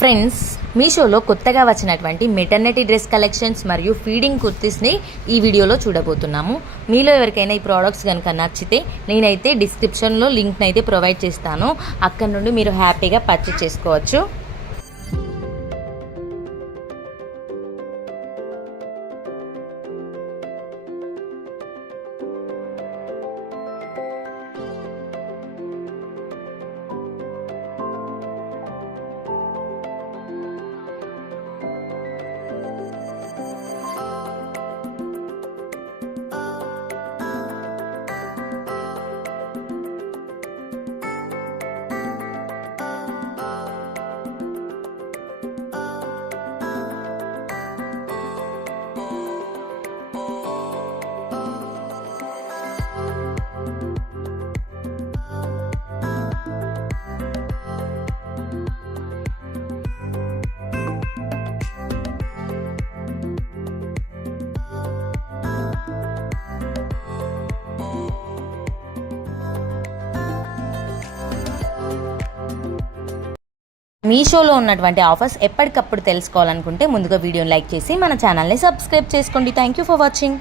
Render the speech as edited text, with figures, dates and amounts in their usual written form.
ఫ్రెండ్స్, మీషోలో కొత్తగా వచ్చినటువంటి మెటర్నిటీ డ్రెస్ కలెక్షన్స్ మరియు ఫీడింగ్ కుర్తీస్ని ఈ వీడియోలో చూడబోతున్నాము. మీలో ఎవరికైనా ఈ ప్రోడక్ట్స్ కనుక నచ్చితే నేనైతే డిస్క్రిప్షన్లో లింక్ని అయితే ప్రొవైడ్ చేస్తాను. అక్కడ నుండి మీరు హ్యాపీగా పర్చేస్ చేసుకోవచ్చు. మీషోలో ఉన్నటువంటి ఆఫర్స్ ఎప్పటికప్పుడు తెలుసుకోవాలనుకుంటే ముందుగా వీడియోని లైక్ చేసి మన ఛానల్ని సబ్స్క్రైబ్ చేసుకోండి. Thank you for watching.